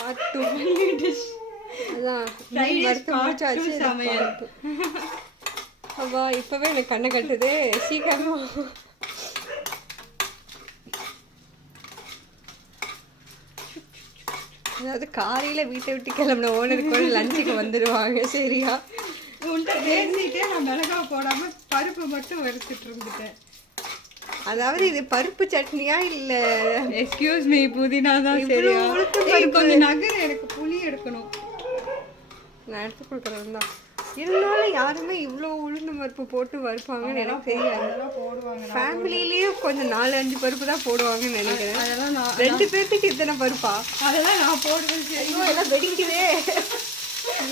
Part 2 அதான் வறுத்து முடிச்சாச்சு. அப்பா இப்பவே எனக்கு கண்ணை கட்டுது. சீக்கிரமா அதாவது காலையில வீட்டை விட்டு கிளம்பின ஓனருக்கு லஞ்சுக்கு வந்துடுவாங்க. சரியா? உன்கிட்ட பேசிட்டே நான் மிளகா போடாம பருப்பு மட்டும் வறுத்துட்டு இருந்துட்டேன். அதாவது இது பருப்பு சட்னியா இல்ல? எக்ஸ்கியூஸ் மீ, புதினா தான். சரியா? கொஞ்சம் நகர, எனக்கு புளி எடுக்கணும். நான் எடுத்து கொடுக்குறேன் தான். இருந்தாலும் யாருமே இவ்வளோ உளுந்து பருப்பு போட்டு வறுப்பாங்கன்னு எனக்கு தெரியாது. போடுவாங்க ஃபேமிலிலேயும் கொஞ்சம் 4-5 பருப்பு தான் போடுவாங்கன்னு நினைக்கிறேன். அதெல்லாம் நான் 2 பேர்த்துக்கு இத்தனை பருப்பா? அதெல்லாம் நான் போடுவேன். ஐயோ எல்லாம் வெடிக்குதே.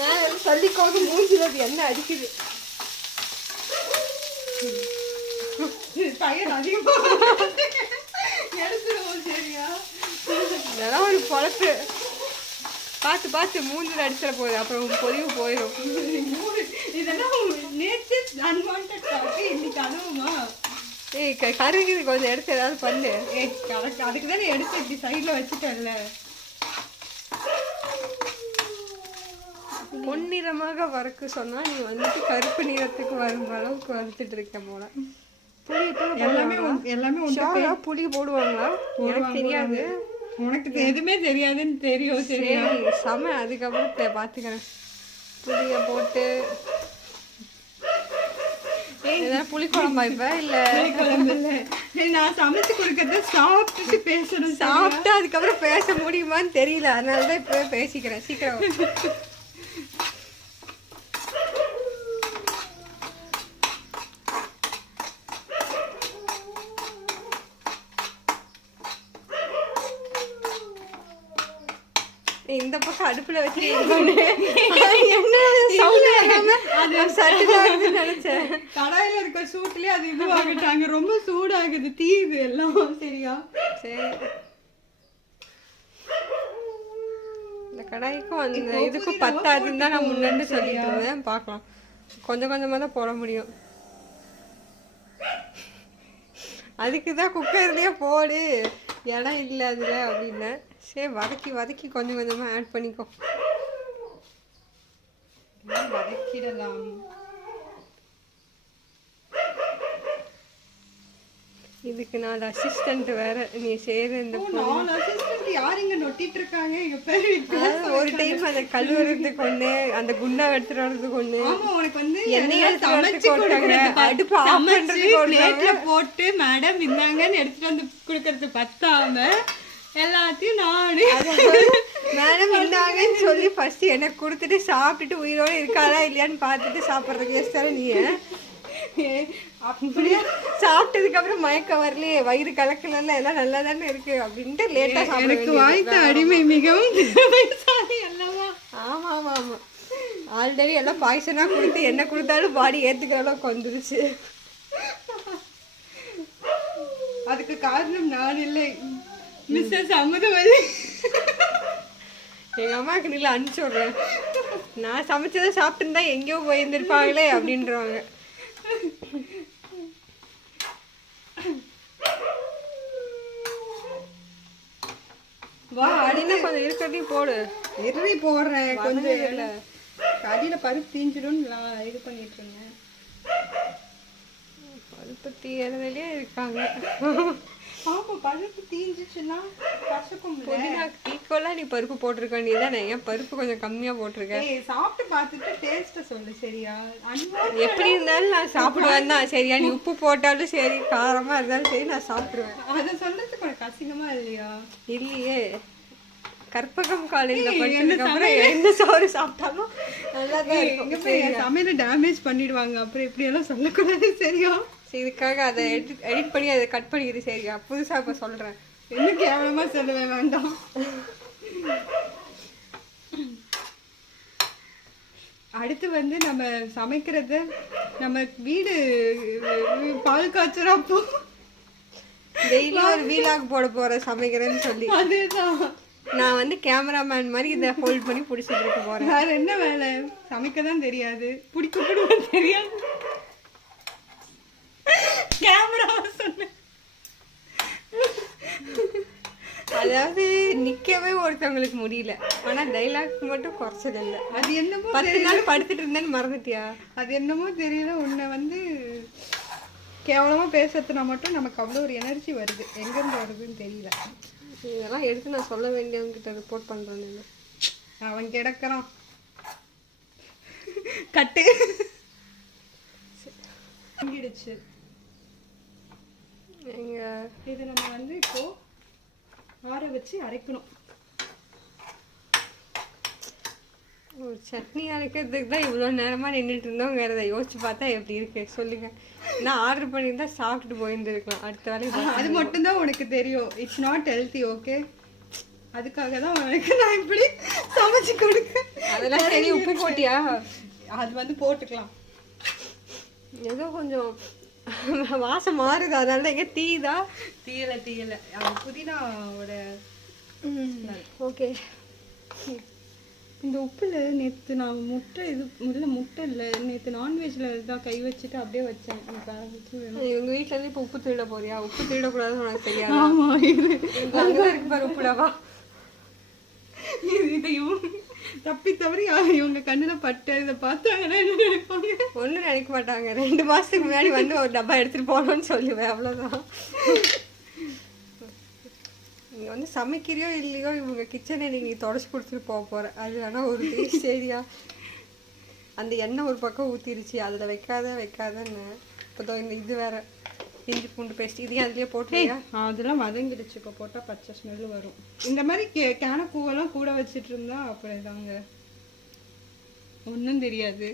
நான் சொல்லிக்கோங்க, மூஞ்சில என்ன அடிக்குது. தயிர் அதிகமா எடுத்துருவோம். சரியா? இதெல்லாம் ஒரு பொழப்பு. பார்த்து பார்த்து மூஞ்சில் அடிச்சிட போகுது, அப்புறம் பொலிவு போயிடும். இதெல்லாம் நேற்று அன்வான்ட் டாக்கு, இன்னைக்கு அனுபவமா? ஏய் கருகுது, கொஞ்சம் எடுத்து ஏதாவது பண்ணு. அதுக்கு தானே எடுத்து இப்படி சைடில் வச்சுட்டேன்ல. பொன்னிறமாக வறுக்க சொன்னா நீ வந்துட்டு கருப்பு நிறத்துக்கு வரும் அளவுக்கு வறுத்துட்டு இருக்க போல. புளி எல்லாமே புளி போடுவாங்களா? எனக்கு தெரியாது. உனக்கு எதுவுமே தெரியாதுன்னு தெரியும். சரி சம. அதுக்கப்புறம் பார்த்துக்கிறேன். புளியை போட்டு புளி குழம்பா இப்ப? இல்ல குழம்பு இல்லை, நான் சமைச்சு கொடுக்கறத சாப்பிட்டுட்டு பேசணும். சாப்பிட்டு அதுக்கப்புறம் பேச முடியுமான்னு தெரியல, அதனாலதான் இப்பவே பேசிக்கிறேன். சீக்கிரம். இந்த பக்கம் அடுப்புல வச்சு நினைச்சேன். கடாயில இருக்க சூட்லயே அது இதுவாகிட்டாங்க. ரொம்ப சூடாகுது, தீயுது எல்லாம். சரியா? சரி. இந்த கடாய்க்கும் அந்த இதுக்கும் பத்தாதுன்னு தான் நான் முன்னாடி சொல்லிட்டு இருந்தேன். பார்க்கலாம், கொஞ்சம் கொஞ்சமா தான் போட முடியும். அதுக்குதான் குக்கர்லயே போடு, இடம் இல்லை அதுல அப்படின்னு. சரி, வதக்கி வதக்கி கொஞ்சம் கொஞ்சமா ஆட் பண்ணிக்கோ. வதக்கிடலாம். இதுக்கு நான் அசிஸ்டன்ட் வேற. நீ செய்யற இந்த யாருங்க நொட்டிட்டு இருக்காங்க? எங்க பேரு ஒரு டைம் அதை கழுவுறதுக்கு ஒண்ணு, அந்த குண்டா எடுத்துட்டு வர்றதுக்கு ஒண்ணு, உனக்கு வந்து எண்ணெய் சமைச்சு அடுப்பு ஆஃப் பண்றதுக்கு பிளேட்ல போட்டு மேடம் இருந்தாங்கன்னு எடுத்துட்டு வந்து குடுக்கறது பத்தாம எல்லாத்தையும் நானே மேடம் இருந்தாங்கன்னு சொல்லி ஃபர்ஸ்ட் எனக்கு கொடுத்துட்டு சாப்பிட்டுட்டு உயிரோட இருக்காளா இல்லையான்னு பார்த்துட்டு சாப்பிட்றதுக்கு எஸ்டார நீ அப்படியே சாப்பிட்டதுக்கு அப்புறம் மயக்கம் வரலையே, வயிறு கலக்கல, எல்லாம் நல்லா தானே இருக்கு அப்படின்ட்டு லேட்டா எனக்கு வாய்த்த அடிமை மிகவும் எல்லாமா. ஆமா ஆமா ஆமா, ஆல்ரெடி எல்லாம் பாய்சனா கொடுத்து என்ன கொடுத்தாலும் பாடி ஏத்துக்கிற அளவுக்கு வந்துருச்சு. அதுக்கு காரணம் நான் இல்லை, மிஸ்ஸஸ் அமுதவல்லி. எங்க அம்மாவுக்கு நீல அனுப்பிச்சு விடுறேன். நான் சமைச்சதை சாப்பிட்டுருந்தா எங்கேயோ போயிருந்திருப்பாங்களே அப்படின்றவாங்க. வா அடியில கொஞ்சம் இருக்கிறதையும் போடு. எரி போடுறேன். கொஞ்சம் இல்லை, அடியில பருப்பு தீஞ்சிடும் இது பண்ணிட்டு இருந்தேன். பருப்பு தீயறதுலயே இருக்காங்க. ஆமா, பருப்பு தீஞ்சிச்சுன்னா கசக்கும். ஈக்குவலா நீ பருப்பு போட்டிருக்க வேண்டியதானே? ஏன் பருப்பு கொஞ்சம் கம்மியா போட்டிருக்க? சாப்பிட்டு பார்த்துட்டு டேஸ்ட் சொல்லு. சரியா? எப்படி இருந்தாலும் நான் சாப்பிடுவேன் தான். சரியா? நீ உப்பு போட்டாலும் சரி, காரமா இருந்தாலும் சரி, நான் சாப்பிடுவேன். அதை சொல்றதுக்கு உனக்கு அசிங்கமா இல்லையா? இல்லையே, கற்பகம் காலேஜ்ல படிச்சதுக்கு அப்புறம் எந்த சோறு சாப்பிட்டாலும் நல்லா தான் இருக்கும். சமையல டேமேஜ் பண்ணிடுவாங்க, அப்புறம் இப்படி எல்லாம் சொல்லக்கூடாது. சரியா? இதுக்காக அதை எடிட் பண்ணி அதை கட் பண்ணிக்கிது. சரியா? புதுசா இப்ப சொல்றேன். என்ன கேவலமா சொல்லுவேன், வேண்டாம். அடுத்து வந்து நம்ம சமைக்கிறது, நம்ம வீடு பால் காய்ச்சறப்போ டெய்லி ஒரு வீலாக் போட போற சமைக்கிறேன்னு சொல்லி. அதேதான், நான் வந்து கேமராமேன் மாதிரி இதை ஹோல்ட் பண்ணி பிடிச்சிட்டு இருக்க போறேன். வேற என்ன வேலை? சமைக்க தான் தெரியாது, பிடிக்க தெரியாது. கேமரா சொன்னேன். அதாவது நிக்கவே ஒருத்தவங்களுக்கு முடியல, ஆனா டைலாக் மட்டும் குறைச்சது இல்லை. அது என்னமோ 10 நாள் படுத்துட்டு இருந்தேன்னு மறந்துட்டியா? அது என்னமோ தெரியல, உன்னை வந்து கேவலமா பேசுறதுனா மட்டும் நமக்கு அவ்வளோ ஒரு எனர்ஜி வருது, எங்கேருந்து வருதுன்னு தெரியல. இதெல்லாம் எடுத்து நான் சொல்ல வேண்டியவங்க கிட்ட ரிப்போர்ட் பண்றேன். அவன் கிடக்குறான் கட்டு வாங்கிடுச்சு. எங்க இது நம்ம வந்து இப்போ ஆற வச்சு அரைக்கணும். ஒரு சட்னி அரைக்கிறதுக்கு தான் இவ்வளோ நேரமாக நின்றுட்டு இருந்தோங்கிறத யோசிச்சு பார்த்தா எப்படி இருக்கு சொல்லுங்க. நான் ஆர்டர் பண்ணியிருந்தா சாப்பிட்டுட்டு போயிருந்துருக்கலாம். அடுத்த வேலைக்கு அது மட்டும்தான் உனக்கு தெரியும். It's not healthy. ஓகே, அதுக்காக தான் உனக்கு நான் இப்படி சமைச்சு கொடுக்க. அதெல்லாம் சரி, உப்பு போட்டியா? அது வந்து போட்டுக்கலாம். ஏதோ கொஞ்சம் வாசம் மாறுது, அதனால எங்க தீதா? தீயல அது புதினாவோட. ஓகே, இந்த உப்புல நேற்று நான் முட்டை முட்டை இல்லை, நேற்று நான்வெஜ்ல தான் கை வச்சுட்டு அப்படியே வச்சேன். எங்க வீட்டுல இருந்து இப்போ உப்பு திருட போறியா? உப்பு திருடக்கூடாதுன்னு உனக்கு தெரியாது. ஆமா, இருக்கு பாரு உப்புடவா. இதையும் தப்பி தவறி இவங்க கண்ணுல பட்டு இதை பார்த்தாங்கன்னா என்ன நினைப்பாங்க? ஒன்றும் நினைக்க மாட்டாங்க. 2 மாசத்துக்கு முன்னாடி வந்து ஒரு டப்பா எடுத்துட்டு போகணும்னு சொல்லுவேன், அவ்வளோதான். நீங்க வந்து சமைக்கிறியோ இல்லையோ இவங்க கிச்சனை நீங்க தொடச்சி கொடுத்துட்டு போற, அது வேணா ஒரு சரியா. அந்த எண்ணெய் ஒரு பக்கம் ஊத்திருச்சு, அதுல வைக்காதன்னு. இப்போ இந்த இது வேற இஞ்சி பூண்டு பேஸ்ட் இதையும் அதுலயே போட்டுறியா? அதெல்லாம் வதங்கிடுச்சு. இப்போ போட்டா பச்சை ஸ்மெல் வரும். இந்த மாதிரி கேன பூவெல்லாம் கூட வச்சுட்டு இருந்தா அப்படிதாங்க, ஒன்றும் தெரியாது.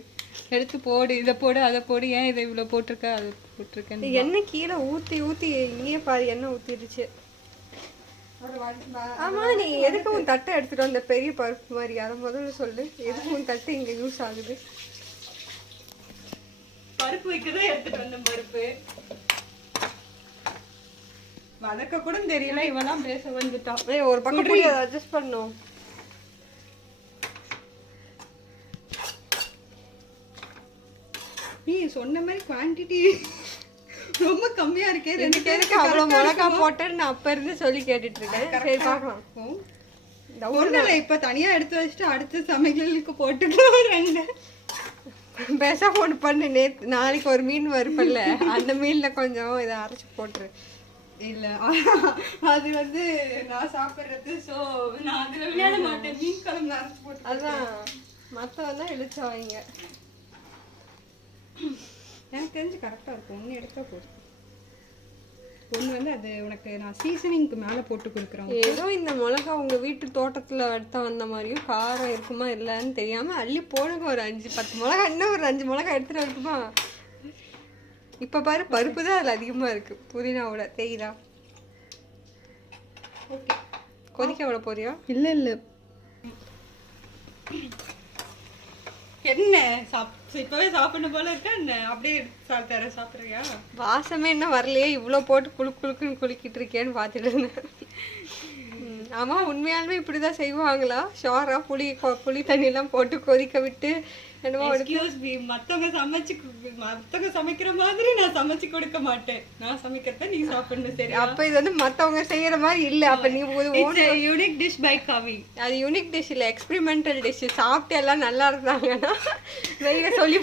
எடுத்து போடு, இதை போடு, அதை போடு, ஏன் இதை இவ்வளோ போட்டிருக்க அதை போட்டிருக்கேன். எண்ணெய் கீழே ஊத்தி இங்கேயே பாரு எண்ணெய் ஊத்திடுச்சு. ஆமா, நீ எதுக்கு உன் தட்டை எடுத்துட்டு வந்த பெரிய பருப்பு மாதிரி? அதை முதல்ல சொல்லு, எதுக்கு உன் தட்டு இங்க யூஸ் ஆகுது? பருப்பு வைக்கதான் எடுத்துட்டு வந்த பருப்பு வதக்க கூட தெரியல, இவெல்லாம் பேச வந்துட்டான். ஒரு பக்கம் அட்ஜஸ்ட் பண்ணும். நீ சொன்ன மாதிரி குவான்டிட்டி ரொம்ப கம்மியா இருக்கே. 2 பேருக்கு அவ்வளவு மிளகா போட்டேன்னு நான் அப்ப இருந்து சொல்லி கேட்டுட்டு இருக்கேன். சரி பார்க்கலாம். ஒண்ணுல இப்ப தனியா எடுத்து வச்சுட்டு அடுத்த சமையலுக்கு போட்டுக்கலாம். 2 பேசாம ஒன்று பண்ணு. நாளைக்கு ஒரு மீன் வறுப்பல்ல, அந்த மீன்ல கொஞ்சம் இதை அரைச்சு போட்டுரு. இல்ல அது வந்து நான் சாப்பிடுறது, சோ நான் அதுல விளையாட மாட்டேன். மீன் குழம்பு அரைச்சு போட்டு அதான் மற்றவங்க இழுச்ச வைங்க. எனக்கு தெரிஞ்சு கரெக்டா இருக்கும். 1 எடுத்தா போதும். 1 வந்து அது உனக்கு நான் சீசனிங்க்கு மேல போட்டு கொடுக்குறேன். ஏதோ இந்த மிளகா உங்க வீட்டு தோட்டத்துல எடுத்தா வந்த மாதிரியும் காரம் இருக்குமா இல்லைன்னு தெரியாம அள்ளி போடுங்க. ஒரு 5-10 மிளகா, இன்னும் ஒரு 5 மிளகா எடுத்துட்டு இருக்குமா? இப்ப பாரு, பருப்பு தான் அதுல அதிகமா இருக்கு புதினாவோட. தெரியுதா? கொதிக்க விட போறியா? இல்ல என்ன இப்பவே சாப்பிடணும் போல இருக்கா என்ன? அப்படியே தர சாப்பிடுறியா? வாசமே என்ன வரலையே, இவ்வளவு போட்டு குளுக்குன்னு குளிக்கிட்டு இருக்கேன்னு பாத்துட்டு இருந்தேன். ஆமா, உண்மையாலுமே இப்படிதான் செய்வாங்களா? ஷோரா புளி தண்ணி எல்லாம் போட்டு கொதிக்க விட்டு என்னமோ மத்தவங்க சமைக்கிற மாதிரி நான் சமைச்சு கொடுக்க மாட்டேன். நான் சமைக்கிறத நீ சாப்பிடணும். சரி, அப்ப இது வந்து மத்தவங்க செய்யற மாதிரி இல்ல. அப்ப நீ யூனிக் டிஷ் பை கவி. அது யூனிக் டிஷ் இல்ல, எக்ஸ்பெரிமெண்டல் டிஷ். சாப்பிட்டு எல்லாம் நல்லா இருந்தாங்கன்னா வெளியில சொல்லி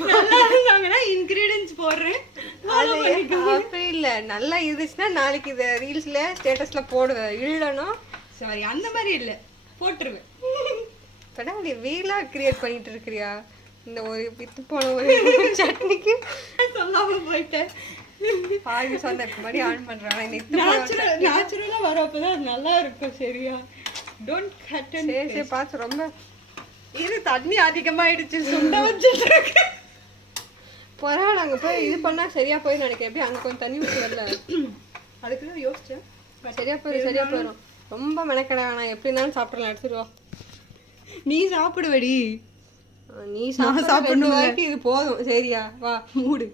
இன்கிரீடியன்ஸ் போடுறேன். அப்படி இல்ல, நல்லா இருந்துச்சுன்னா நாளைக்கு இதை ரீல்ஸ்ல ஸ்டேட்டஸ்ல போடுவேன். இல்லைன்னா சாரி, அந்த மாதிரி இல்ல, போட்டுருவேன். இப்பதான் அப்படி வீலா கிரியேட் பண்ணிட்டு இருக்கிறியா? இந்த ஒரு வித்து போன ஒரு சட்னிக்கு சொல்லாம போயிட்டேன். பாதி சொன்ன மாதிரி ஆன் பண்றாங்க. நேச்சுரலா வரப்பதான் நல்லா இருக்கும். சரியா? Don't cut. சரி பார்த்து ரொம்ப இது தண்ணி அதிகமாயிடுச்சு. சுண்ட வச்சுட்டு பரவாயில்ல, அங்க போய் இது பண்ணா சரியா போய் நினைக்கிறேன். எப்படி அங்க கொஞ்சம் தண்ணி ஊற்றி வரல, அதுக்குதான் யோசிச்சேன். சரியா போயிடும். ரொம்ப மெனக்கடா, நான் எப்படி இருந்தாலும் சாப்பிடலாம். எடுத்துருவா. நீ சாப்பிடுவடி. நீ சாப்பிடணும். இது போதும். சரியா? வா மூடு.